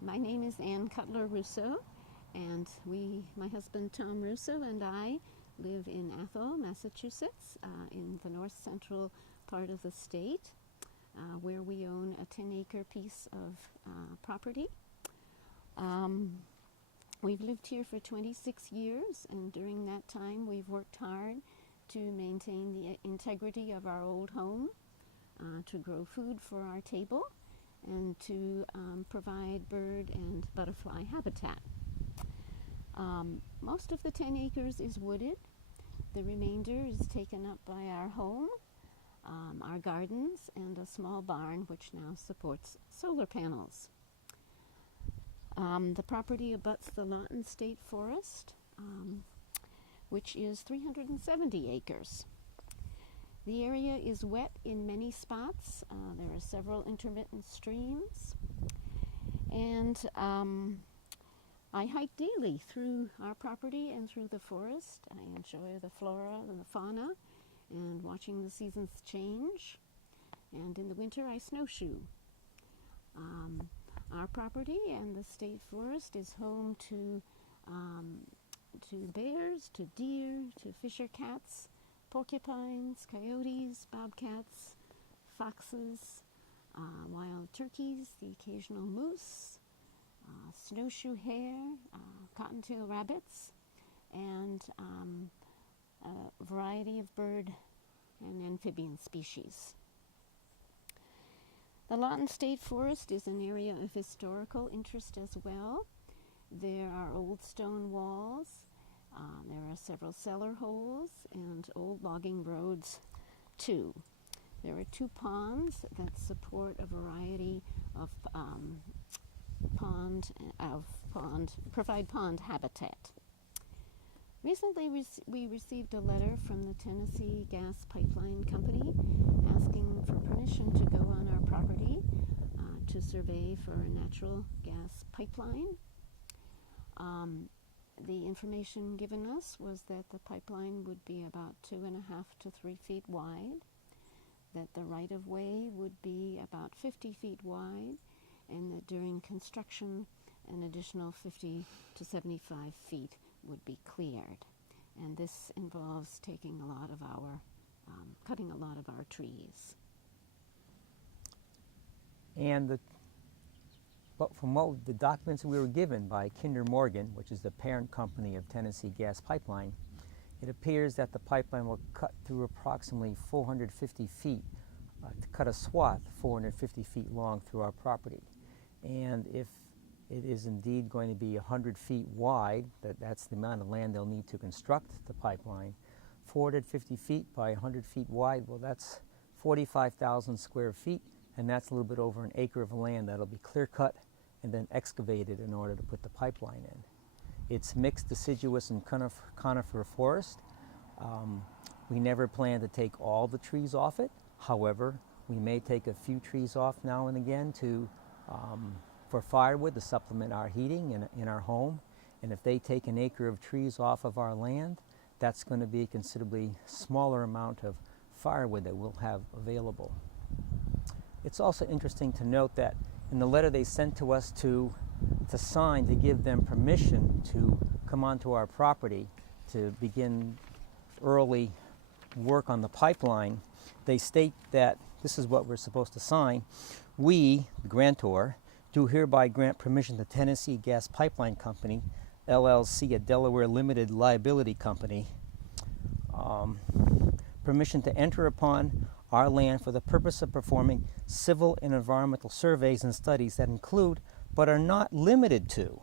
My name is Ann Cutler-Russo, and my husband Tom Russo and I live in Athol, Massachusetts, in the north central part of the state, where we own a 10-acre piece of property. We've lived here for 26 years, and during that time we've worked hard to maintain the integrity of our old home, to grow food for our table, and to provide bird and butterfly habitat. Most of the 10 acres is wooded. The remainder is taken up by our home, our gardens, and a small barn which now supports solar panels. The property abuts the Lawton State Forest, which is 370 acres. The area is wet in many spots. There are several intermittent streams, and I hike daily through our property and through the forest. I enjoy the flora and the fauna and watching the seasons change, and in the winter I snowshoe. Our property and the state forest is home to bears, to deer, to fisher cats, porcupines, coyotes, bobcats, foxes, wild turkeys, the occasional moose, snowshoe hare, cottontail rabbits, and a variety of bird and amphibian species. The Lawton State Forest is an area of historical interest as well. There are old stone walls. There are several cellar holes and old logging roads too. There are 2 ponds that support a variety of provide pond habitat. Recently we received a letter from the Tennessee Gas Pipeline Company asking for permission to go on our property to survey for a natural gas pipeline. The information given us was that the pipeline would be about 2.5 to 3 feet wide, that the right-of-way would be about 50 feet wide, and that during construction an additional 50 to 75 feet would be cleared. And this involves taking cutting a lot of our trees. And from the documents we were given by Kinder Morgan, which is the parent company of Tennessee Gas Pipeline, it appears that the pipeline will cut through approximately 450 feet, to cut a swath 450 feet long through our property. And if it is indeed going to be 100 feet wide, that's the amount of land they'll need to construct the pipeline, 450 feet by 100 feet wide, well, that's 45,000 square feet, and that's a little bit over an acre of land that'll be clear cut and then excavated in order to put the pipeline in. It's mixed deciduous and conifer forest. We never plan to take all the trees off it. However, we may take a few trees off now and again for firewood to supplement our heating in our home. And if they take an acre of trees off of our land, that's going to be a considerably smaller amount of firewood that we'll have available. It's also interesting to note that in the letter they sent to us to sign to give them permission to come onto our property to begin early work on the pipeline, they state that this is what we're supposed to sign. We, the grantor, do hereby grant permission to Tennessee Gas Pipeline Company, LLC, a Delaware limited liability company, permission to enter upon our land for the purpose of performing civil and environmental surveys and studies that include, but are not limited to,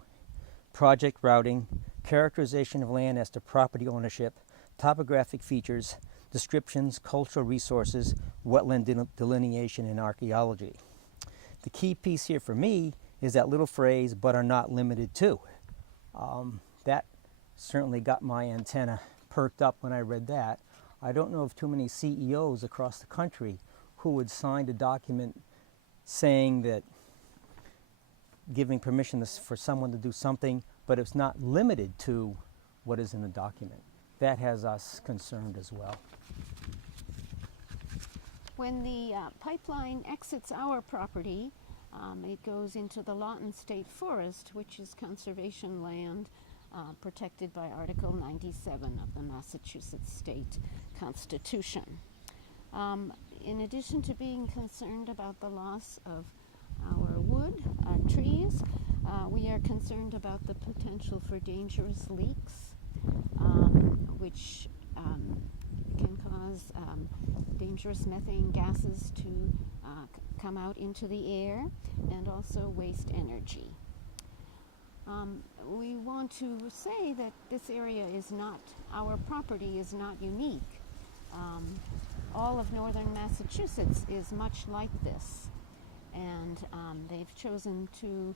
project routing, characterization of land as to property ownership, topographic features, descriptions, cultural resources, wetland delineation, and archaeology. The key piece here for me is that little phrase, but are not limited to. That certainly got my antenna perked up when I read that. I don't know of too many CEOs across the country who would sign a document saying that giving permission for someone to do something, but it's not limited to what is in the document. That has us concerned as well. When the pipeline exits our property, It goes into the Lawton State Forest, which is conservation land protected by Article 97 of the Massachusetts State Constitution. In addition to being concerned about the loss of our wood, our trees, we are concerned about the potential for dangerous leaks, which can cause dangerous methane gases to come out into the air and also waste energy. We want to say that this area is not, our property is not unique. All of northern Massachusetts is much like this, and they've chosen to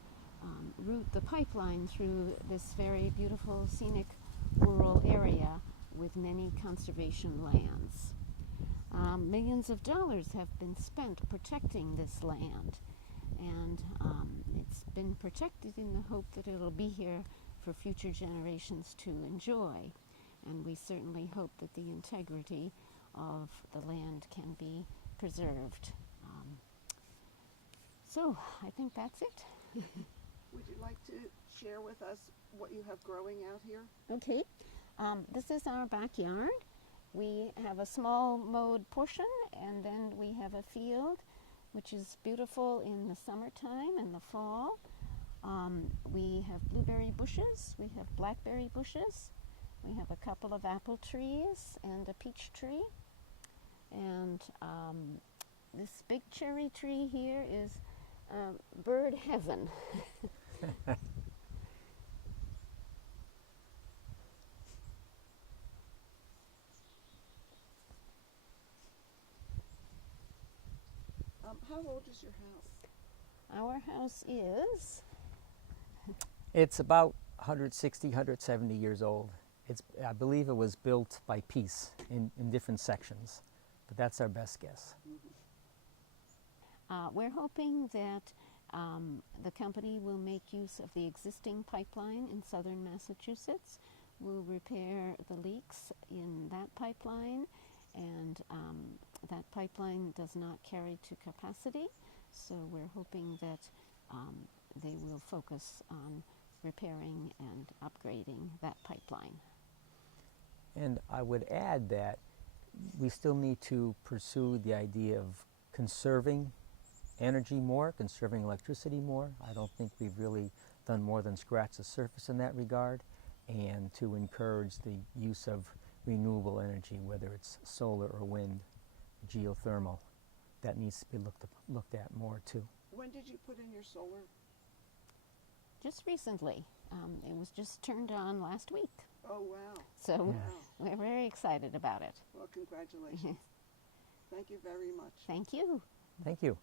route the pipeline through this very beautiful scenic rural area with many conservation lands. Millions of dollars have been spent protecting this land, and it's been protected in the hope that it'll be here for future generations to enjoy. And we certainly hope that the integrity of the land can be preserved. So I think that's it. Would you like to share with us what you have growing out here? Okay, this is our backyard. We have a small mowed portion, and then we have a field which is beautiful in the summertime and the fall. We have blueberry bushes, we have blackberry bushes, we have a couple of apple trees and a peach tree, and this big cherry tree here is bird heaven. How old is your house? Our house is, It's about 160, 170 years old. I believe it was built by piece in different sections, but that's our best guess. we're hoping that the company will make use of the existing pipeline in southern Massachusetts, will repair the leaks in that pipeline, and that pipeline does not carry to capacity, so we're hoping that they will focus on repairing and upgrading that pipeline. And I would add that we still need to pursue the idea of conserving energy more, conserving electricity more. I don't think we've really done more than scratch the surface in that regard, and to encourage the use of renewable energy, whether it's solar or wind, geothermal. That needs to be looked at more too. When did you put in your solar? Just recently. It was just turned on last week. Oh, wow. So Wow. we're very excited about it. Well, congratulations. Thank you very much. Thank you. Thank you.